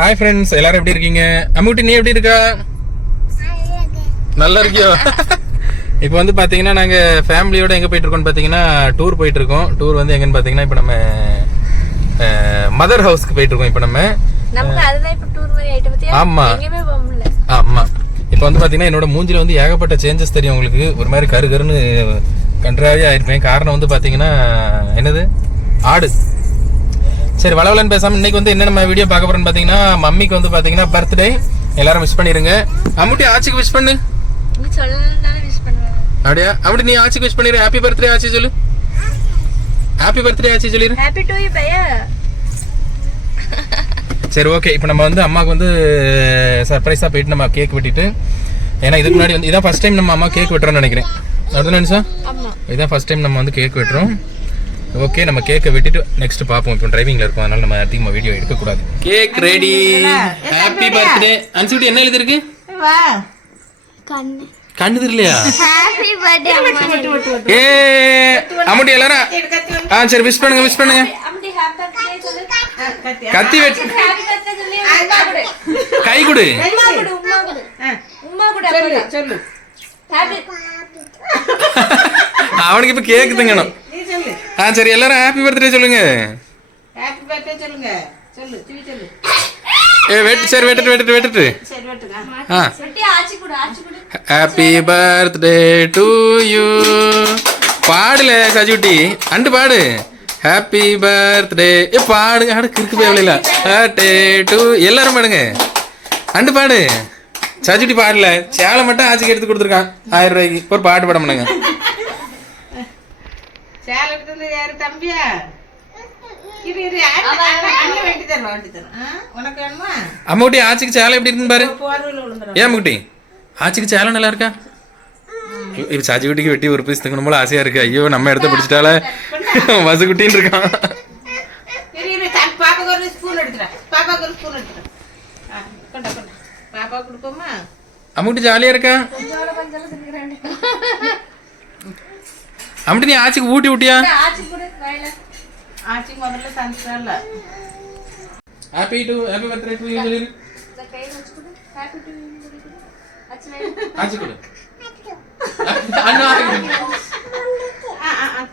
Hi friends, எல்லாரும் எப்படி இருக்கீங்க? அம்முட்டி நீ எப்படி இருக்கா? நல்லா இருக்கியோ? இப்போ வந்து பாத்தீங்கன்னா நாங்க ஃபேமிலியோட எங்க போயிட்டு இருக்கோம்னு பாத்தீங்கன்னா டூர் போயிட்டு இருக்கோம். டூர் வந்து எங்கன்னு பாத்தீங்கன்னா இப்போ நம்ம மதர் ஹவுஸ்க்கு போயிட்டு இருக்கோம். இப்போ நமக்கு அதுதான் இப்போ டூர் மாதிரி ஆயிட்டு பத்தியா? ஆமா எங்கேயுமே போக முடியல. ஆமா, இப்போ வந்து பாத்தீங்கன்னா என்னோட மூஞ்சில வந்து ஏகப்பட்ட சேஞ்சஸ் தெரியும் உங்களுக்கு. ஒரு மாதிரி கருன்னு கன்றாவே ஆயிருப்பேன். காரணம் வந்து பாத்தீங்கன்னா என்னது, ஆடு. சரி, வளவலன்னு பேசாம இன்னைக்கு வந்து என்ன நம்ம வீடியோ பார்க்க போறோம்னு பாத்தீங்கன்னா மம்மிக்கு வந்து பாத்தீங்கன்னா பர்த்டே. எல்லாரும் விஷ் பண்ணிருங்க. அம்முட்டி ஆச்சிக்கு விஷ் பண்ணு. நீ சொல்லலனால விஷ் பண்ணுவேன். அப்படியா? அம்முட்டி நீ ஆச்சிக்கு விஷ் பண்ணிரு. ஹாப்பி பர்த்டே ஆச்சி சொல்லு. ஹாப்பி பர்த்டே ஆச்சி சொல்லிரு. ஹாப்பி டு யூ பையா. சரி, ஓகே. இப்போ நம்ம வந்து அம்மாக்கு வந்து சர்ப்ரைஸா போயிட்டு நம்ம கேக் வெட்டிட்டு, ஏன்னா இதுக்கு முன்னாடி வந்து இதான் ஃபர்ஸ்ட் டைம் நம்ம அம்மா கேக் வெட்டுறோம்னு நினைக்கிறேன். அதுதான் நினைச்சா? ஆமா, இதான் ஃபர்ஸ்ட் டைம் நம்ம வந்து கேக் வெட்டுறோம். ஓகே, நம்ம கேக்கை வெட்டிட்டு நெக்ஸ்ட் பார்ப்போம். இப்போ டிரைவிங்ல இருக்கோம், அதனால நம்ம அதிகமாக வீடியோ எடுக்கக்கூடாது. Cake ready. Happy birthday. அன்சுட்டி என்ன எழுதிருக்கு? கண்ணு தெரியலையா? ஹாப்பி பர்த்டே அம்மா. ஏ அம்முட்டி எல்லாரும் சரி விஷ் பண்ணுங்க, விஷ் பண்ணுங்க. அம்டி ஹாப்பி பர்த்டே சொல்லு. கத்தி வெட்டு. ஹாப்பி பர்த்டே சொல்லி உம்மா கொடு. கை கொடு. உம்மா கொடு, உம்மா கொடு. உம்மா கொடு சொல்லு சொல்லு. ஹாப்பி. அவனுக்கு இப்ப கேக் திங்கணும். நீ சொல்லு. சரி, எல்லாரும் ஹாப்பி பர்த்டே சொல்லுங்க. ஹாப்பி பர்த்டே சொல்லுங்க. சொல்லு, திருப்பி சொல்லு. வெட்டு. சரி, வெட்டுட்டு சரி வெட்டுங்க. வெட்டி ஆச்சி கொடு, ஆச்சி கொடு. Happy birthday to you. பாடுல சஜுட்டி அண்டு பாடு. Happy birthday. பாடு ஆடு கிறுக்கு போய் எவ்வளோ பர்த்டே டு எல்லாரும் பாடுங்க. அண்டு பாடு. சஜுட்டி பாடல, சேலை மட்டும் ஆச்சிக்கு எடுத்து கொடுத்துருக்கான் 1000 ரூபாய்க்கு. ஒரு பாட்டு பாட மாட்டாங்க. சேலை எடுத்து யாரு தம்பியா? இரு இரு, அண்ணன் வெட்டி தரேன். உனக்கு வேணுமா? அம்முட்டி ஆச்சிக்கு சேலை எப்படி இருக்குன்னு பாரு. போர்வையில் விழுந்துடும். ஏன் முட்டி ஆச்சிக்கு சேலை நல்லா இருக்கா? இப்போ சாச்சி குட்டிக்கு வெட்டி ஒரு பீஸ் தங்கணும் போல ஆசையா இருக்கு. ஐயோ, நம்ம இடத்த பிடிச்சிட்டால வசுக்குட்டின்னு இருக்கான். இரு இரு, பாப்பாக்கு ஒரு ஸ்பூன் எடுத்துறேன். பாப்பாக்கு ஒரு ஸ்பூன் எடுத்துறேன். கொண்டா கொண்டா, பாப்பா கொடுப்போமா? அம்முட்டி ஜாலியா இருக்கா? கொஞ்சம் கொஞ்சம் தின்னுறேன். அம்முட்டி நீ ஆச்சிக்கு ஊட்டி ஊட்டியா? ஆச்சி கொடு வாயில. ஆச்சி முதல்ல தந்துட்டால. ஹாப்பி பர்த்டே டு யூ சொல்லிரு. இந்த கையில வச்சு கொடு. ஹாப்பி டு யூ சொல்லி கொடு. ஆச்சி வாயில. ஆச்சி கொடு. அண்ணா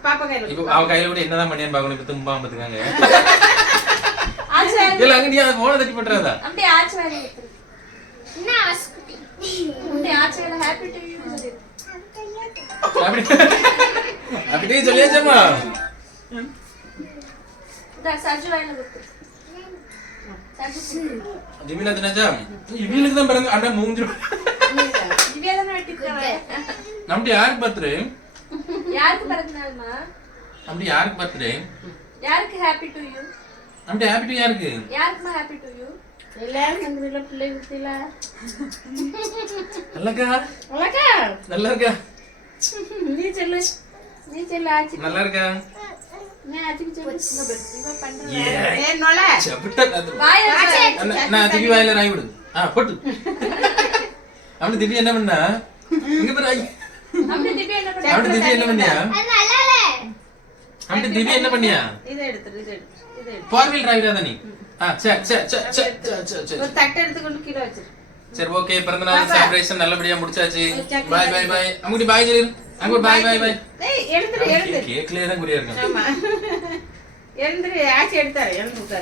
பாப்பா கையில. இப்போ அவ கையில கூட என்னதான் பண்ணியான்னு பார்க்கணும். இப்போ தும்பா பார்த்துக்காங்க. ஆச்சி வாயில. இல்ல அங்க நீ அந்த போன தட்டி பண்றதா? அம்டி ஆச்சி வாயில வைத்து. என்ன ஆஸ்குட்டி. அம்டி ஆச்சி வாயில ஹாப்பி டு யூ சொல்லி. அப்படியே சொல்லியாச்சம்மா. இந்த சஜு வாயில வைத்து. சஜு ஜிமினா தினஜா இவங்களுக்கு தான் பிறந்த அண்ணா மூஞ்சி. திவ்யா தான வெட்டிட்டாங்க. நம்மடி யாருக்கு பர்த்டே? யாருக்கு பிறந்தநாள்மா? நம்மடி யாருக்கு பர்த்டே? யாருக்கு ஹாப்பி டு யூ? நம்மடி ஹாப்பி டு யாருக்கு? யாருக்குமா ஹாப்பி டு யூ? எல்லாரும் சந்தில பிள்ளை குத்தில. நல்லக்கா அழகா நல்லா இருக்கா? நீ சொல்லு. நீ சொல்லு ஆச்சி. நல்லா இருக்கா? நீ ஆச்சிக்கு சொல்லு. இவ பண்ற ஏ நொல. சப்பட்ட வாயில வச்சு. நான் திவ்யா வாயில ராய் விடு. போட்டு. அவன் திவ்யா என்ன பண்ணா? இங்க பாரு. அம்டி திவ்யா என்ன பண்ண? அவன் திவ்யா என்ன பண்ணியா? அவன் திவ்யா என்ன பண்ணியா? இத எடுத்து இத எடுத்து. ஃபோர் வீல் டிரைவரா தான் நீ? சரி. ஒரு தட்டை எடுத்து கொண்டு கீழ வச்சிரு. சரி, ஓகே. பிறந்தநாள் செலிப்ரேஷன் நல்லபடியா முடிச்சாச்சு. பை. அங்குடி பாய் சொல்லு. அங்க பாய். டேய் எழுந்துரு. கேக்லயே தான் குறியா இருக்கு. ஆமா. எழுந்துரு, ஆச்சி எடுத்தாரு. எழுந்துரு.